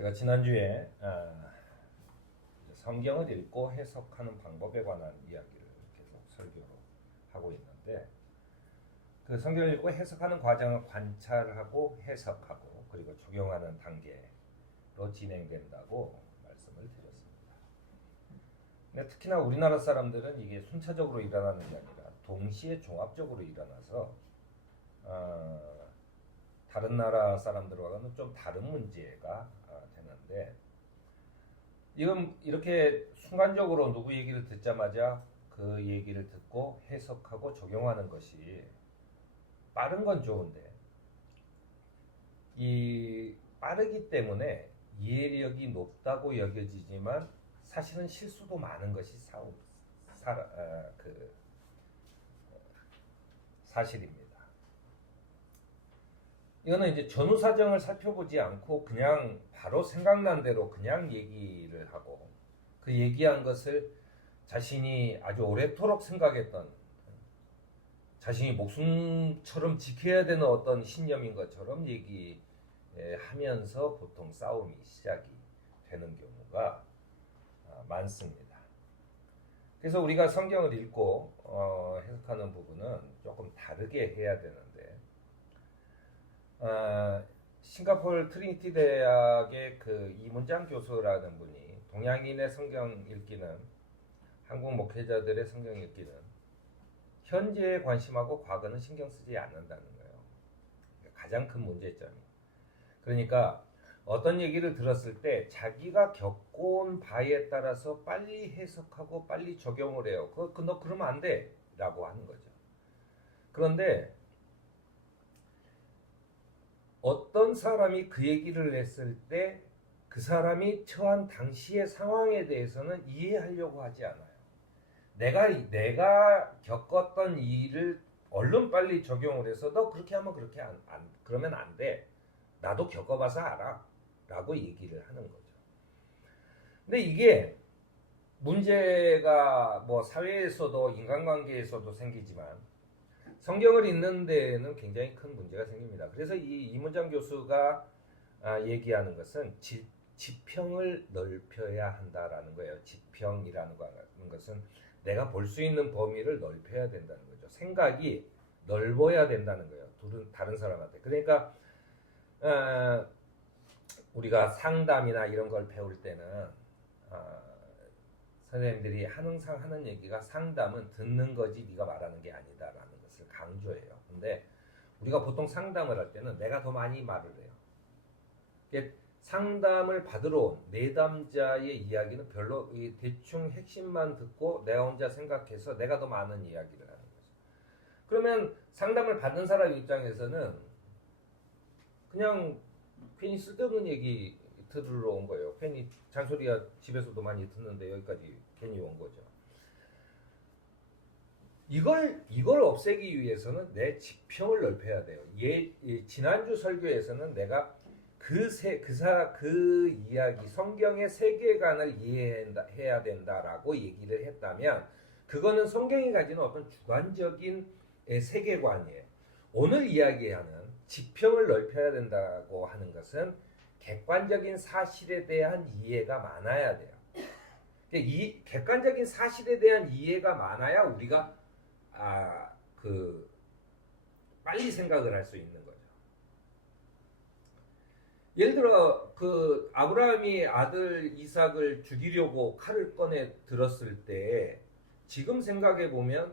제가 지난주에 성경을 읽고 해석하는 방법에 관한 이야기를 계속 설교로 하고 있는데, 그 성경을 읽고 해석하는 과정을 관찰하고 해석하고 그리고 적용하는 단계로 진행된다고 말씀을 드렸습니다. 근데 특히나 우리나라 사람들은 이게 순차적으로 일어나는 게 아니라 동시에 종합적으로 일어나서 다른 나라 사람들과는 좀 다른 문제가 되는데, 이건 이렇게 순간적으로 누구 얘기를 듣자마자 그 얘기를 듣고 해석하고 적용하는 것이 빠른 건 좋은데, 이 빠르기 때문에 이해력이 높다고 여겨지지만 사실은 실수도 많은 것이 사실입니다. 이거는 이제 전후 사정을 살펴보지 않고 그냥 바로 생각난 대로 그냥 얘기를 하고, 그 얘기한 것을 자신이 아주 오래도록 생각했던, 자신이 목숨처럼 지켜야 되는 어떤 신념인 것처럼 얘기하면서 보통 싸움이 시작이 되는 경우가 많습니다. 그래서 우리가 성경을 읽고 해석하는 부분은 조금 다르게 해야 되는데, 싱가포르 트리니티 대학의 그 이문장 교수라는 분이 동양인의 성경 읽기는, 한국 목회자들의 성경 읽기는 현재에 관심하고 과거는 신경 쓰지 않는다는 거예요. 가장 큰 문제점이. 그러니까 어떤 얘기를 들었을 때 자기가 겪어온 바에 따라서 빨리 해석하고 빨리 적용을 해요. 너 그러면 안 돼 라고 하는 거죠. 그런데 어떤 사람이 그 얘기를 했을 때 그 사람이 처한 당시의 상황에 대해서는 이해하려고 하지 않아요. 내가 겪었던 일을 얼른 빨리 적용을 해서 너 그렇게 하면 그러면 안 돼. 나도 겪어봐서 알아. 라고 얘기를 하는 거죠. 근데 이게 문제가 뭐 사회에서도 인간관계에서도 생기지만 성경을 읽는 데는 굉장히 큰 문제가 생깁니다. 그래서 이 이문장 교수가 얘기하는 것은 지평을 넓혀야 한다라는 거예요. 지평이라는 것은 내가 볼 수 있는 범위를 넓혀야 된다는 거죠. 생각이 넓어야 된다는 거예요. 다른 사람한테. 그러니까 우리가 상담이나 이런 걸 배울 때는 선생님들이 항상 하는 얘기가, 상담은 듣는 거지 네가 말하는 게 아니다라는 것을 강조해요. 근데 우리가 보통 상담을 할 때는 내가 더 많이 말을 해요. 상담을 받으러 온 내담자의 이야기는 별로 대충 핵심만 듣고 내가 혼자 생각해서 내가 더 많은 이야기를 하는 거죠. 그러면 상담을 받는 사람 입장에서는 그냥 괜히 쓸데없는 얘기 들으러 온 거예요. 괜히 잔소리야 집에서도 많이 듣는데 여기까지 괜히 온 거죠. 이걸 없애기 위해서는 내 지평을 넓혀야 돼요. 지난주 설교에서는 내가 그 이야기, 성경의 세계관을 이해해야 된다라고 얘기를 했다면, 그거는 성경이 가지는 어떤 주관적인 세계관이에요. 오늘 이야기하는 지평을 넓혀야 된다고 하는 것은 객관적인 사실에 대한 이해가 많아야 돼요. 이 객관적인 사실에 대한 이해가 많아야 우리가 빨리 생각을 할 수 있는 거죠. 예를 들어 그 아브라함이 아들 이삭을 죽이려고 칼을 꺼내 들었을 때, 지금 생각해 보면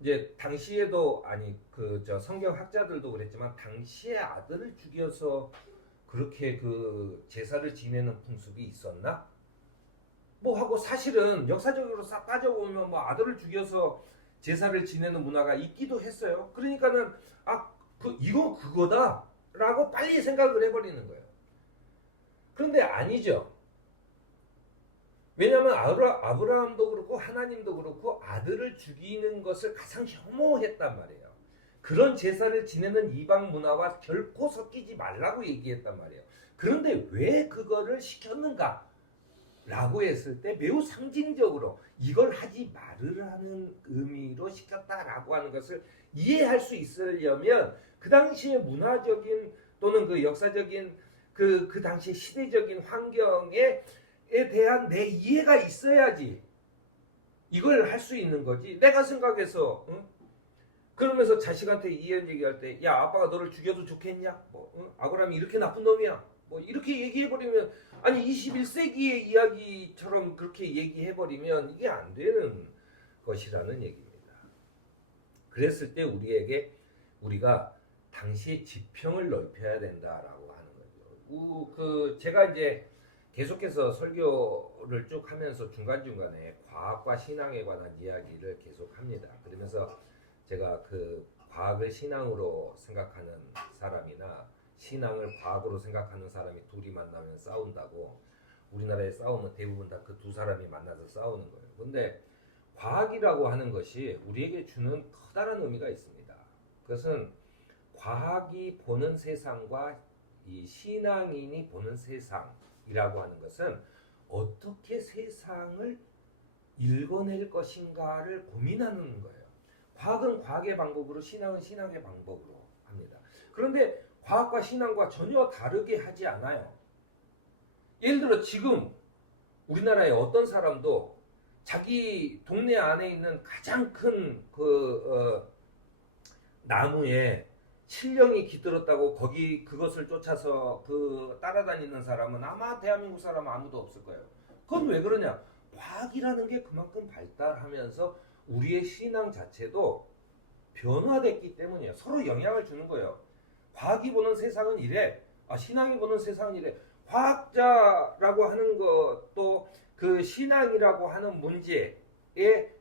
이제 당시에도 성경 학자들도 그랬지만 당시에 아들을 죽여서 그렇게 그 제사를 지내는 풍습이 있었나? 뭐 하고, 사실은 역사적으로 싹 따져보면 뭐 아들을 죽여서 제사를 지내는 문화가 있기도 했어요. 그러니까는 이거 그거다라고 빨리 생각을 해버리는 거예요. 그런데 아니죠. 왜냐하면 아브라함도 그렇고 하나님도 그렇고 아들을 죽이는 것을 가장 혐오했단 말이에요. 그런 제사를 지내는 이방 문화와 결코 섞이지 말라고 얘기했단 말이에요. 그런데 왜 그거를 시켰는가? 라고 했을 때 매우 상징적으로 이걸 하지 말으라는 의미로 시켰다라고 하는 것을 이해할 수 있으려면 그 당시의 문화적인 또는 그 역사적인 그 당시 시대적인 환경에 대한 내 이해가 있어야지 이걸 할 수 있는 거지. 내가 생각해서 그러면서 자식한테 이해한 얘기할 때, 야 아빠가 너를 죽여도 좋겠냐? 뭐 아브라함이 이렇게 나쁜 놈이야. 뭐 이렇게 얘기해버리면, 아니 21세기의 이야기처럼 그렇게 얘기해버리면 이게 안 되는 것이라는 얘기입니다. 그랬을 때 우리가 당시 지평을 넓혀야 된다라고 하는 거죠. 제가 이제 계속해서 설교를 쭉 하면서 중간중간에 과학과 신앙에 관한 이야기를 계속합니다. 그러면서 제가 그 과학을 신앙으로 생각하는 사람이나 신앙을 과학으로 생각하는 사람이 둘이 만나면 싸운다고, 우리나라에 싸우면 대부분 다 그 두 사람이 만나서 싸우는 거예요. 근데 과학이라고 하는 것이 우리에게 주는 커다란 의미가 있습니다. 그것은 과학이 보는 세상과 이 신앙인이 보는 세상이라고 하는 것은 어떻게 세상을 읽어낼 것인가를 고민하는 거예요. 과학은 과학의 방법으로, 신앙은 신앙의 방법으로 합니다. 그런데 과학과 신앙과 전혀 다르게 하지 않아요. 예를 들어 지금 우리나라의 어떤 사람도 자기 동네 안에 있는 가장 큰 나무에 신령이 깃들었다고 그것을 쫓아서 따라다니는 사람은 아마 대한민국 사람은 아무도 없을 거예요. 그건 왜 그러냐? 과학이라는 게 그만큼 발달하면서 우리의 신앙 자체도 변화됐기 때문이에요. 서로 영향을 주는 거예요. 과학이 보는 세상은 이래, 신앙이 보는 세상은 이래. 과학자라고 하는 것도 그 신앙이라고 하는 문제에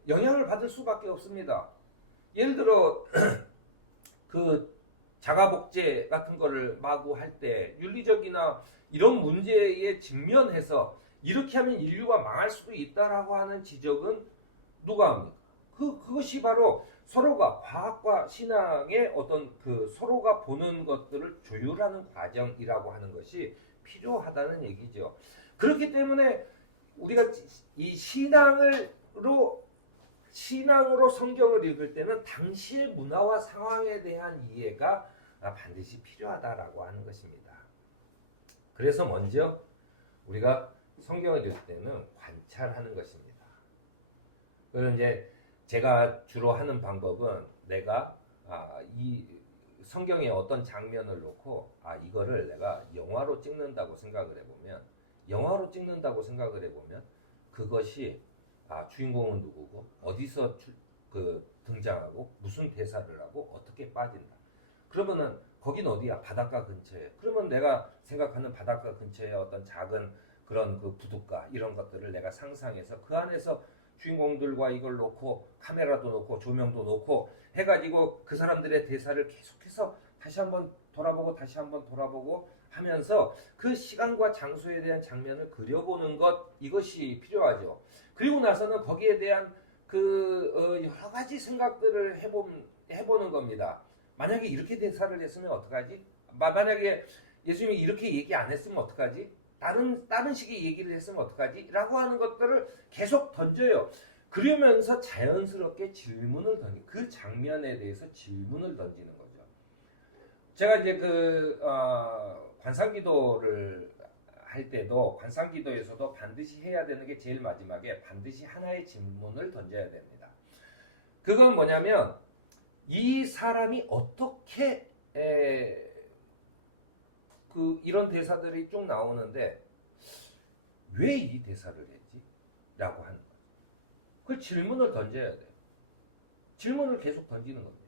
영향을 받을 수밖에 없습니다. 예를 들어 그 자가복제 같은 거를 마구 할 때 윤리적이나 이런 문제에 직면해서 이렇게 하면 인류가 망할 수도 있다라고 하는 지적은 누가 합니까? 그것이 바로 서로가 과학과 신앙의 어떤 서로가 보는 것들을 조율하는 과정이라고 하는 것이 필요하다는 얘기죠. 그렇기 때문에 우리가 이 신앙으로 성경을 읽을 때는 당시의 문화와 상황에 대한 이해가 반드시 필요하다라고 하는 것입니다. 그래서 먼저 우리가 성경을 읽을 때는 관찰하는 것입니다. 그래서 이제 제가 주로 하는 방법은 내가 이 성경의 어떤 장면을 놓고 이거를 내가 영화로 찍는다고 생각을 해보면 그것이 주인공은 누구고 어디서 등장하고 무슨 대사를 하고 어떻게 빠진다. 그러면은 거긴 어디야? 바닷가 근처에. 그러면 내가 생각하는 바닷가 근처에 어떤 작은 그런 부둣가 이런 것들을 내가 상상해서 그 안에서 주인공들과 이걸 놓고 카메라도 놓고 조명도 놓고 해가지고 그 사람들의 대사를 계속해서 다시 한번 돌아보고 하면서 그 시간과 장소에 대한 장면을 그려보는 것, 이것이 필요하죠. 그리고 나서는 거기에 대한 여러 가지 생각들을 해보는 겁니다. 만약에 이렇게 대사를 했으면 어떡하지? 만약에 예수님이 이렇게 얘기 안 했으면 어떡하지? 다른 식의 얘기를 했으면 어떡하지? 라고 하는 것들을 계속 던져요. 그러면서 자연스럽게 그 장면에 대해서 질문을 던지는 거죠. 제가 이제 관상기도를 할 때도 관상기도에서도 반드시 해야 되는 게 제일 마지막에 반드시 하나의 질문을 던져야 됩니다. 그건 뭐냐면 이 사람이 어떻게 이런 대사들이 쭉 나오는데 왜 이 대사를 했지? 라고 하는 거죠. 그 질문을 던져야 돼요. 질문을 계속 던지는 겁니다.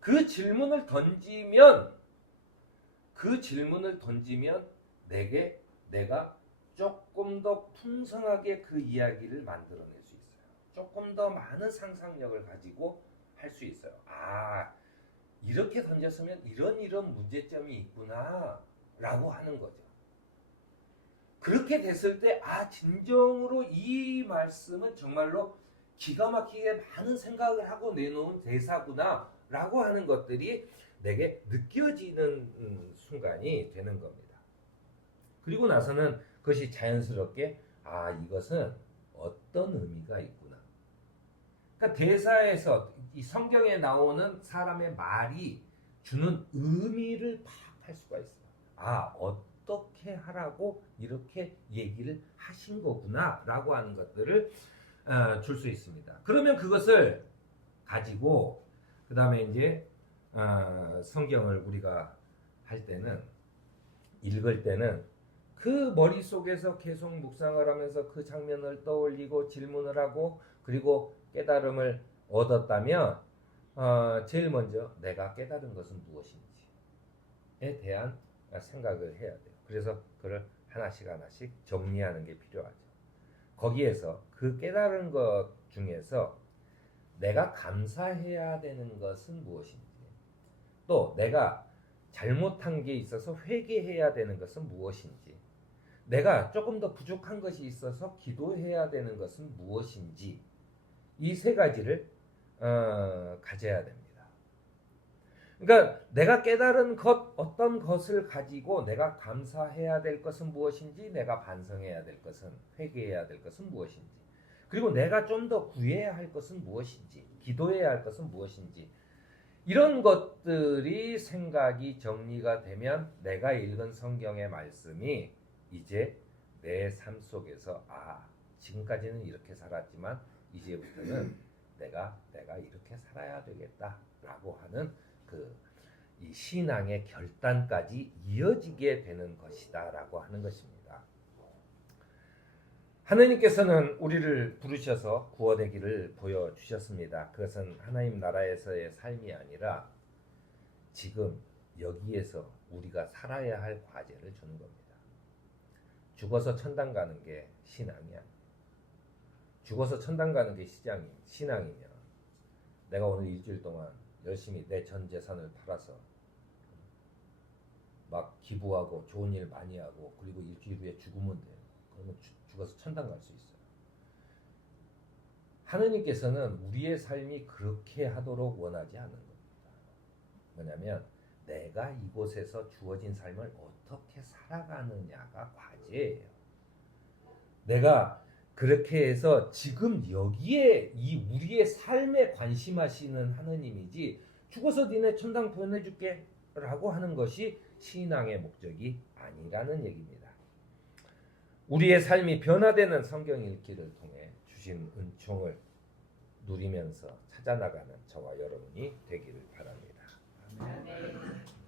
그 질문을 던지면 내가 조금 더 풍성하게 그 이야기를 만들어낼 수 있어요. 조금 더 많은 상상력을 가지고 할 수 있어요. 이렇게 던졌으면 이런 문제점이 있구나 라고 하는 거죠. 그렇게 됐을 때 진정으로 이 말씀은 정말로 기가 막히게 많은 생각을 하고 내놓은 대사구나 라고 하는 것들이 내게 느껴지는 순간이 되는 겁니다. 그리고 나서는 그것이 자연스럽게 이것은 어떤 의미가 있구나. 그러니까 대사에서 이 성경에 나오는 사람의 말이 주는 의미를 파악할 수가 있어요. 아, 어떻게 하라고 이렇게 얘기를 하신 거구나라고 하는 것들을 줄 수 있습니다. 그러면 그것을 가지고 그 다음에 이제 성경을 우리가 할 때는 읽을 때는 그 머릿속에서 계속 묵상을 하면서 그 장면을 떠올리고 질문을 하고 그리고 깨달음을 얻었다면 제일 먼저 내가 깨달은 것은 무엇인지에 대한 생각을 해야 돼요. 그래서 그걸 하나씩 하나씩 정리하는 게 필요하죠. 거기에서 그 깨달은 것 중에서 내가 감사해야 되는 것은 무엇인지, 또 내가 잘못한 게 있어서 회개해야 되는 것은 무엇인지, 내가 조금 더 부족한 것이 있어서 기도해야 되는 것은 무엇인지, 이 세 가지를 가져야 됩니다. 그러니까 내가 깨달은 것, 어떤 것을 가지고 내가 감사해야 될 것은 무엇인지, 내가 반성해야 될 것은, 회개해야 될 것은 무엇인지, 그리고 내가 좀 더 구해야 할 것은 무엇인지, 기도해야 할 것은 무엇인지, 이런 것들이 생각이 정리가 되면 내가 읽은 성경의 말씀이 이제 내 삶 속에서 지금까지는 이렇게 살았지만 이제부터는 내가 이렇게 살아야 되겠다라고 하는 이 신앙의 결단까지 이어지게 되는 것이다라고 하는 것입니다. 하나님께서는 우리를 부르셔서 구원의 길을 보여주셨습니다. 그것은 하나님 나라에서의 삶이 아니라 지금 여기에서 우리가 살아야 할 과제를 주는 겁니다. 죽어서 천당 가는 게 신앙이 아니에요. 죽어서 천당 가는 게 신앙이면 내가 오늘 일주일 동안 열심히 내 전 재산을 팔아서 막 기부하고 좋은 일 많이 하고 그리고 일주일 후에 죽으면 돼요. 그러면 죽어서 천당 갈 수 있어요. 하느님께서는 우리의 삶이 그렇게 하도록 원하지 않는 겁니다. 뭐냐면 내가 이곳에서 주어진 삶을 어떻게 살아가느냐가 과제예요. 내가 그렇게 해서 지금 여기에 이 우리의 삶에 관심하시는 하느님이지 죽어서 니네 천당 보내줄게 라고 하는 것이 신앙의 목적이 아니라는 얘기입니다. 우리의 삶이 변화되는 성경 읽기를 통해 주신 은총을 누리면서 찾아나가는 저와 여러분이 되기를 바랍니다. 아멘.